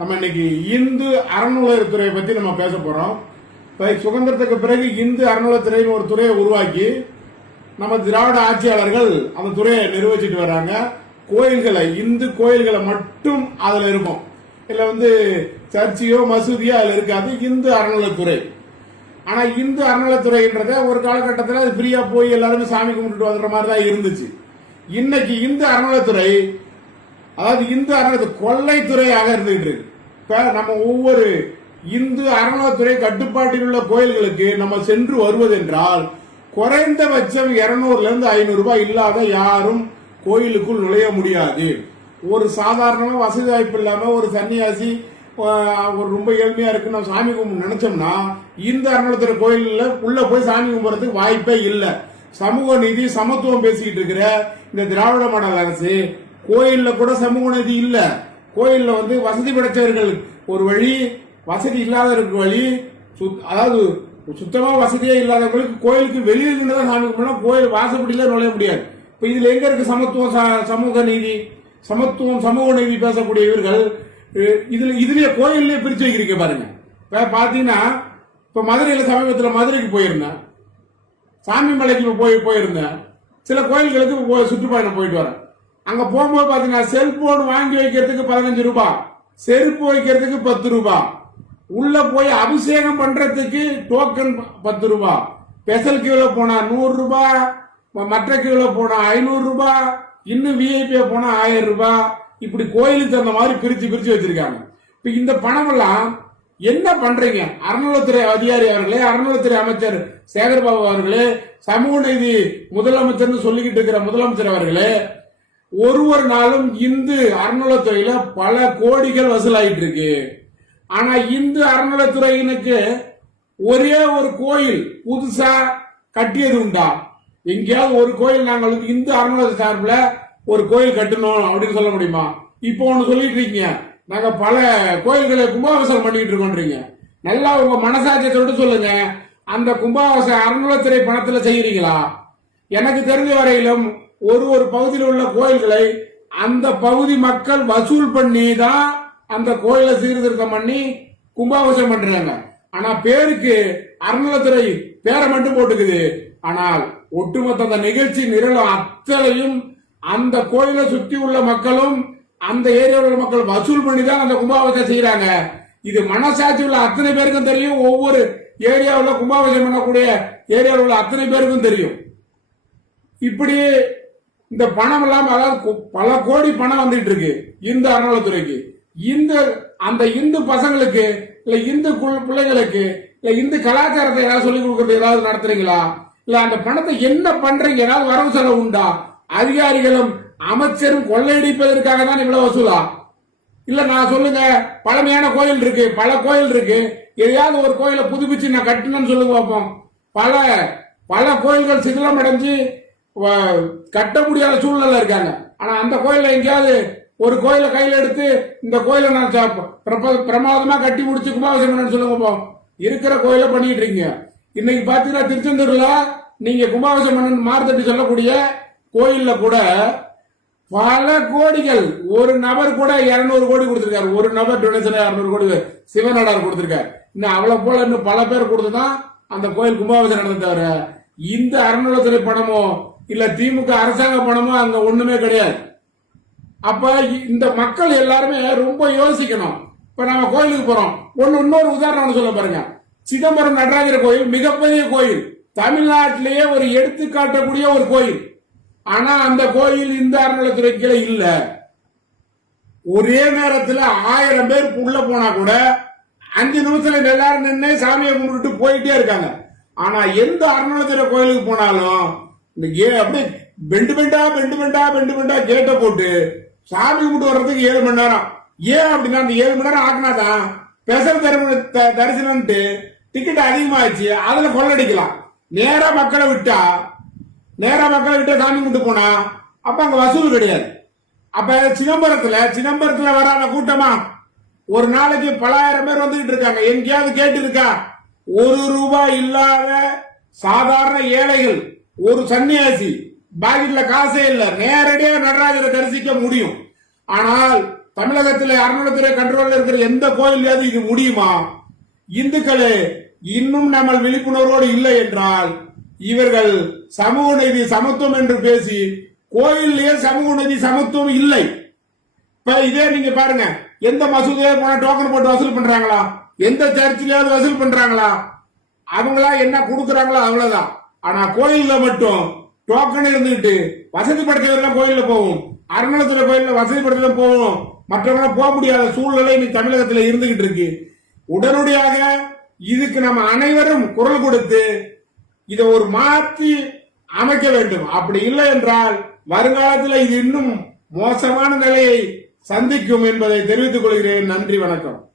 நம்ம இன்னைக்கு இந்து அறநிலையத்துறையை பத்தி நம்ம பேச போறோம். சுதந்திரத்துக்கு பிறகு இந்து அறநூலத்துறைன்னு ஒரு துறையை உருவாக்கி நம்ம திராவிட ஆட்சியாளர்கள் அந்த துறையை நிர்வகிச்சிட்டு வர்றாங்க. கோயில்களை இந்து கோயில்களை மட்டும் அதுல இருக்கும். இல்ல வந்து சர்ச்சையோ மசூதியோ அதுல இருக்காது. இந்து அறநிலையத்துறை. ஆனா இந்து அறநிலையத்துறைன்றத ஒரு காலகட்டத்தில் அது ஃப்ரீயா போய் எல்லாருமே சாமி கும்பிட்டுட்டு வந்துற மாதிரி தான் இருந்துச்சு. இன்னைக்கு இந்து அறநிலைத்துறை அதாவது இந்து அறநிலையத்துறை கொள்ளைத்துறையாக இருந்துகிட்டு இருக்கு. இப்ப நம்ம ஒவ்வொரு இந்து அறநிலையத்துறை கட்டுப்பாட்டில் உள்ள கோயில்களுக்கு நம்ம சென்று வருவதென்றால் குறைந்தபட்சம் இருநூறுல இருந்து ஐநூறு ரூபாய் இல்லாத யாரும் கோயிலுக்குள் நுழைய முடியாது. ஒரு சாதாரணமாக வசதி வாய்ப்பு இல்லாமல் ஒரு சன்னியாசி ஒரு ரொம்ப ஏழ்மையா இருக்கு நம்ம சாமி கும்பிட நினைச்சோம்னா இந்த அறநிலையத்துறை கோயில்ல உள்ள போய் சாமி கும்பிட்றதுக்கு வாய்ப்பே இல்லை. சமூக நீதி சமத்துவம் பேசிக்கிட்டு இருக்கிற இந்த திராவிட மாடல் அரசு கோயில்ல கூட சமூக நீதி இல்லை. கோயிலில் வந்து வசதி படைத்தவர்கள் ஒரு வழி வசதி இல்லாதவருக்கு வழி சுத்- அதாவது சுத்தமாக வசதியே இல்லாதவங்களுக்கு கோயிலுக்கு வெளியில் இருந்து தான் சாமி கும்பிடணும். கோயில் வாசப்படியில் நுழைய முடியாது. இப்போ இதில் எங்கே இருக்குது சமத்துவம் ச- சமூக நீதி? சமத்துவம் சமூக நீதி பேசக்கூடிய இவர்கள் இதில் இதுலேயே கோயிலே பிரித்து வைக்கிறீங்க பாருங்க. இப்போ பார்த்தீங்கன்னா இப்போ மதுரையில் சமீபத்தில் மதுரைக்கு போயிருந்தேன். சாமி மலைக்கு போய் போயிருந்தேன். சில கோயில்களுக்கு போய் சுற்றுப்பயணம் போயிட்டு வரேன். அங்க போகும்போது பாத்தீங்கன்னா செல்போன் வாங்கி வைக்கிறதுக்கு பதினஞ்சு ரூபாய் செருப்பு வைக்கிறதுக்கு பத்து ரூபாய் உள்ள போய் அபிஷேகம் பண்றதுக்கு டோக்கன் பத்து ரூபாய் ஸ்பெஷல் கியூல போனா நூறு ரூபாய் ம- மற்ற கியூல போனா ஐநூறு ரூபாய் இன்னும் விஐபி போனா ஆயிரம் ரூபாய் இப்படி கோயிலுக்கு தகுந்த மாதிரி பிரிச்சு பிரிச்சு வச்சிருக்காங்க. இப்ப இந்த பணம் எல்லாம் என்ன பண்றீங்க? அறநிலைத்துறை அதிகாரி அவர்களே அறநிலைத்துறை அமைச்சர் சேகர்பாபு அவர்களே சமூக நீதி முதலமைச்சர்னு சொல்லிக்கிட்டு இருக்கிற முதலமைச்சர் அவர்களே ஒரு ஒரு நாளும் இந்து அறநிலத்துறையில பல கோடிகள் வசூலாயிட்டு இருக்கு ஆனா இந்து அறநிலத்துறையினுக்கு ஒரே ஒரு கோயில் புதுசா கட்டியது உண்டா? எங்கேயாவது ஒரு கோயில் நாங்கள் இந்து அறநிலை சார்பில் ஒரு கோயில் கட்டணும் அப்படின்னு சொல்ல முடியுமா? இப்போ ஒன்று சொல்லிட்டு இருக்கீங்க நாங்க பல கோயில்களை கும்பாபிஷேகம் பண்ணிக்கிட்டு இருக்கோன்றீங்க. நல்லா உங்க மனசாட்சியத்தோட சொல்லுங்க. அந்த கும்பாபிஷேகம் அறநிலைத்துறை பணத்துல செய்யறீங்களா? எனக்கு தெரிஞ்ச வரையிலும் ஒரு ஒரு பகுதியில் உள்ள கோயில்களை அந்த பகுதி மக்கள் வசூல் பண்ணி தான் அந்த கோயிலை சீர்திருத்தம் பண்ணி கும்பாபிஷேகம் பண்றாங்க. ஆனா பேருக்கு அறநிலைத்துறை பேரை மட்டும் போட்டுக்குது. ஆனால் ஒட்டுமொத்த அந்த நிகழ்ச்சி நிரலும் அத்தனையும் அந்த கோயிலை சுத்தி உள்ள மக்களும் அந்த ஏரியாவில் உள்ள மக்கள் வசூல் பண்ணி தான் அந்த கும்பாபிஷேகம் செய்யறாங்க இது மனசாட்சி உள்ள அத்தனை பேருக்கும் தெரியும். ஒவ்வொரு ஏரியாவில் கும்பாபிஷேகம் பண்ணக்கூடிய ஏரியாவில் உள்ள அத்தனை பேருக்கும் தெரியும். இப்படி இந்த பணம் இல்லாம அதாவது பல கோடி பணம் வந்துட்டு இருக்கு இந்த அறநிலைத்துறைக்கு இந்த அந்த இந்து பசங்களுக்கு இல்ல இந்து பிள்ளைகளுக்கு இல்ல இந்து கலாச்சாரத்தை ஏதாவது சொல்லிக் கொடுக்கறது ஏதாவது நடத்துறீங்களா? இல்ல அந்த பணத்தை என்ன பண்றீங்க? ஏதாவது வரவு செலவு உண்டா? அதிகாரிகளும் அமைச்சரும் கொள்ளையடிப்பதற்காக தான் இவ்வளவு வசூலா? இல்ல நான் சொல்லுங்க பழமையான கோயில் இருக்கு பல கோயில் இருக்கு எதையாவது ஒரு கோயிலை புதுப்பிச்சு நான் கட்டணும்னு சொல்லுங்க பார்ப்போம் பல பல கோயில்கள் சிதிலம் அடைஞ்சு கட்ட முடியாத சூழ்நிலை இருக்காங்க. ஆனா அந்த கோயிலில் எங்கேயாவது ஒரு கோயிலை கையில எடுத்து இந்த கோயிலை நான் ச- பிரமாதமா கட்டி முடிச்சு கும்பாபிஷேகம் சொல்லுங்க பார்ப்போம் இருக்கிற கோயிலை பண்ணிட்டு இருக்கீங்க. இன்னைக்கு பாத்தீங்கன்னா திருச்செந்தூர்ல நீங்க கும்பாபிஷேகம் மாறுதட்டி சொல்லக்கூடிய கோயில்ல கூட பல கோடிகள் ஒரு நபர் கூட 200 கோடி கொடுத்திருக்காரு. ஒரு நபர் டொனேஷன் 200 கோடி சிவனடார் கொடுத்திருக்காரு. இன்னும் அவ்வளவு போல இன்னும் பல பேர் கொடுத்துதான் அந்த கோயில் கும்பாபிஷேகம் நடந்த தவிர இந்த அறநிலைத்துறை பணமும் இல்ல திமுக அரசாங்க பணமோ அங்க ஒண்ணுமே கிடையாது. அப்ப இ- இந்த மக்கள் எல்லாருமே ரொம்ப யோசிக்கணும். இப்ப நம்ம கோயிலுக்கு போறோம். ஒன்னு இன்னொரு உதாரணம் சொல்ல பாருங்க. சிதம்பரம் நடராஜர் கோயில் மிகப்பெரிய கோயில். தமிழ்நாட்டிலேயே ஒரு எடுத்துக்காட்டக்கூடிய ஒரு கோயில். ஆனா அந்த கோயில் இந்த அறநிலைத்துறை கீழே இல்ல. ஒரே நேரத்துல ஆயிரம் பேர் உள்ள போனா கூட அஞ்சு நிமிஷத்துல எல்லாரும் நின்று சாமியை கும்பிட்டுட்டு போயிட்டே இருக்காங்க. ஆனா எந்த அறநிலைத்துறை கோயிலுக்கு போனாலும் இந்த கே அப்படியே பெண்டு பெண்டா பெண்டு பெண்டா பெண்டு பெண்டா கேட்டை போட்டு சாமி கும்பிட்டு வர்றதுக்கு ஏழு மணி நேரம். ஏன் அப்படின்னா அந்த ஏழு மணி நேரம் ஆக்குனாதான் பெசல் தரிம- த- தரிசனம்ட்டு டிக்கெட் அதிகமாச்சு அதுல கொள்ளடிக்கலாம். நேரா மக்களை விட்டா நேரா மக்களை விட்டா சாமி கும்பிட்டு போனா அப்ப அங்க வசூல் கிடையாது. அப்ப சிதம்பரத்துல சிதம்பரத்துல வராத கூட்டமா ஒரு நாளைக்கு பலாயிரம் பேர் வந்துகிட்டு இருக்காங்க. எங்கேயாவது கேட்டு இருக்கா ஒரு ரூபாய் இல்லாத சாதாரண ஏழைகள். ஒரு சன்னியாசி பாக்கெட்ல காசே இல்ல. நேரடியா நடராஜரை தரிசிக்க முடியும். ஆனால் தமிழகத்தில் அறநிலைத்துறை கண்ட்ரோல் இருக்கிற எந்த கோயிலையாவது இது முடியுமா? இந்துக்களே இன்னும் நம்ம விழிப்புணர்வோடு இல்லை என்றால் இவர்கள் சமூக நீதி சமத்துவம் என்று பேசி கோயிலேயே சமூக நீதி சமத்துவம் இல்லை. இப்ப இதே நீங்க பாருங்க எந்த மசூதியே போன டோக்கன் போட்டு வசூல் பண்றாங்களா? எந்த சர்ச்சிலையாவது வசூல் பண்றாங்களா? அவங்களா என்ன கொடுக்குறாங்களோ அவ்வளவுதான். ஆனா கோயில்ல மட்டும் டோக்கன் இருந்துகிட்டு வசதி படுத்ததெல்லாம் கோயில்ல போகும் அறநிலத்துறை கோயில்ல வசதி படுத்ததான் போகும் மற்றவங்க போக முடியாத சூழ்நிலை இன்னைக்கு தமிழகத்துல இருந்துகிட்டு இருக்கு. உடனடியாக இதுக்கு நம்ம அனைவரும் குரல் கொடுத்து இதை ஒரு மாற்றி அமைக்க வேண்டும். அப்படி இல்லை என்றால் வருங்காலத்தில் இது இன்னும் மோசமான நிலையை சந்திக்கும் என்பதை தெரிவித்துக் கொள்கிறேன். நன்றி வணக்கம்.